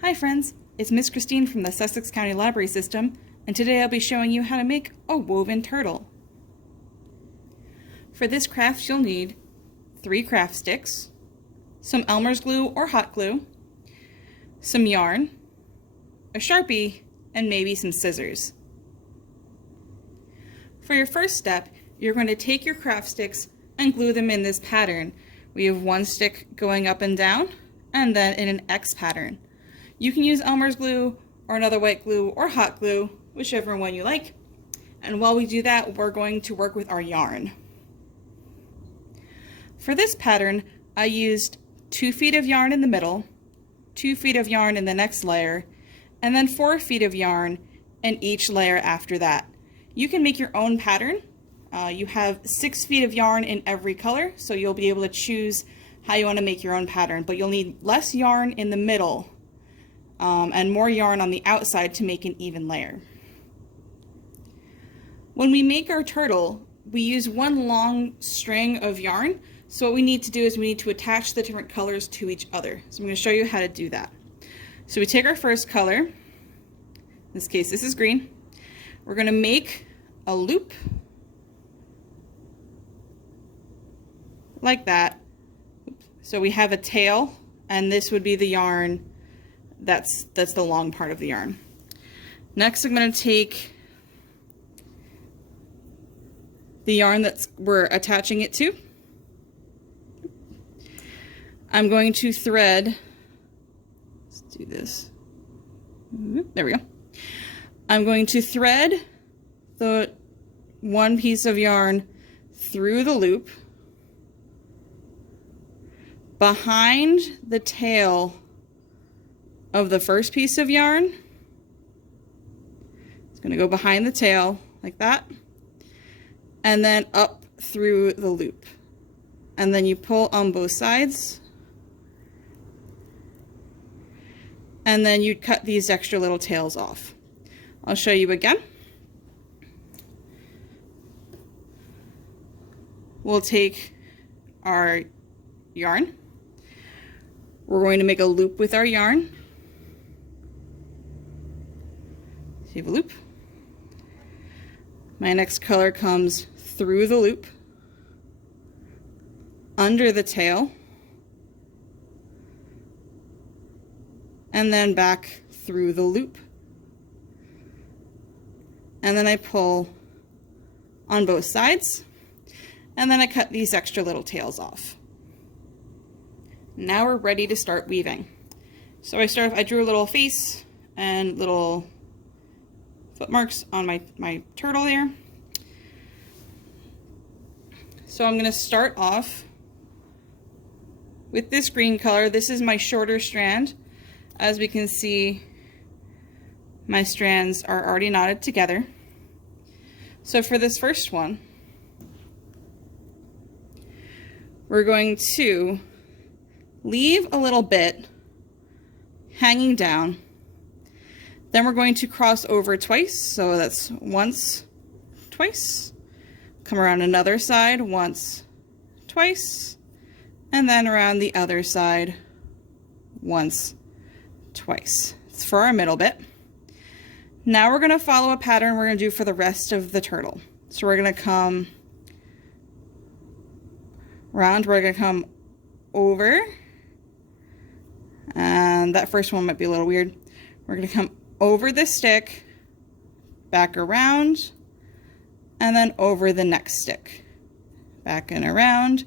Hi friends, it's Miss Christine from the Sussex County Library System, and today I'll be showing you how to make a woven turtle. For this craft you'll need 3 craft sticks, some Elmer's glue or hot glue, some yarn, a Sharpie, and maybe some scissors. For your first step, you're going to take your craft sticks and glue them in this pattern. We have 1 stick going up and down, and then in an X pattern. You can use Elmer's glue or another white glue or hot glue, whichever one you like. And while we do that, we're going to work with our yarn. For this pattern, I used 2 feet of yarn in the middle, 2 feet of yarn in the next layer, and then 4 feet of yarn in each layer after that. You can make your own pattern. You have 6 feet of yarn in every color, so you'll be able to choose how you want to make your own pattern, but you'll need less yarn in the middle and more yarn on the outside to make an even layer. When we make our turtle, we use 1 long string of yarn, so what we need to do is we need to attach the different colors to each other. So I'm going to show you how to do that. So we take our first color, in this case this is green, we're going to make a loop like that. So we have a tail, and this would be the yarn that's the long part of the yarn. Next I'm going to take the yarn we're attaching it to. I'm going to thread, let's do this, there we go. I'm going to thread the 1 piece of yarn through the loop behind the tail of the first piece of yarn. It's going to go behind the tail like that, and then up through the loop, and then you pull on both sides, and then you cut these extra little tails off. I'll show you again. We'll take our yarn, we're going to make a loop with our yarn. Save a loop. My next color comes through the loop, under the tail, and then back through the loop. And then I pull on both sides, and then I cut these extra little tails off. Now we're ready to start weaving. So I drew a little face and little footmarks on my turtle here. So I'm going to start off with this green color. This is my shorter strand. As we can see, my strands are already knotted together. So for this first one, we're going to leave a little bit hanging down. Then we're going to cross over twice, so that's once, twice. Come around another side, once, twice. And then around the other side, once, twice. It's for our middle bit. Now we're going to follow a pattern we're going to do for the rest of the turtle. So we're going to come around, we're going to come over, and that first one might be a little weird. We're going to come over the stick, back around, and then over the next stick, back and around,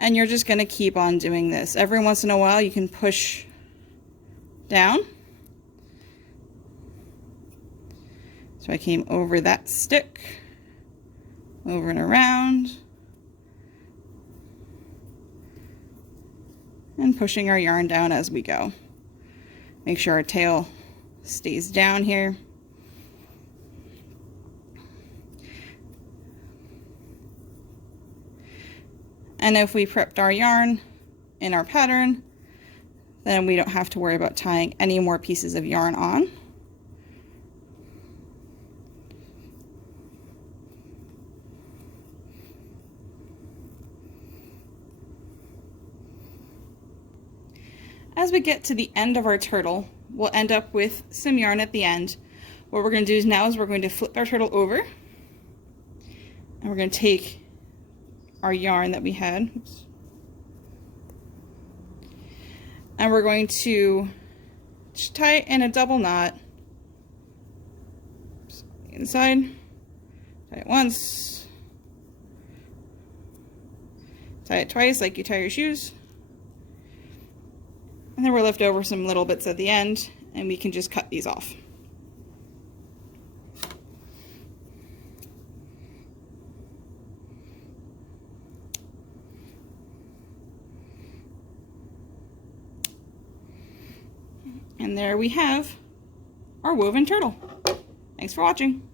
and you're just going to keep on doing this. Every once in a while you can push down. So I came over that stick, over and around, and pushing our yarn down as we go. Make sure our tail stays down here. And if we prepped our yarn in our pattern, then we don't have to worry about tying any more pieces of yarn on. As we get to the end of our turtle, we'll end up with some yarn at the end. What we're going to do now is we're going to flip our turtle over, and we're going to take our yarn that we had, oops, and we're going to tie it in a double knot. Oops, inside, tie it once, tie it twice like you tie your shoes, and then we'll lift over some little bits at the end, and we can just cut these off. And there we have our woven turtle. Thanks for watching.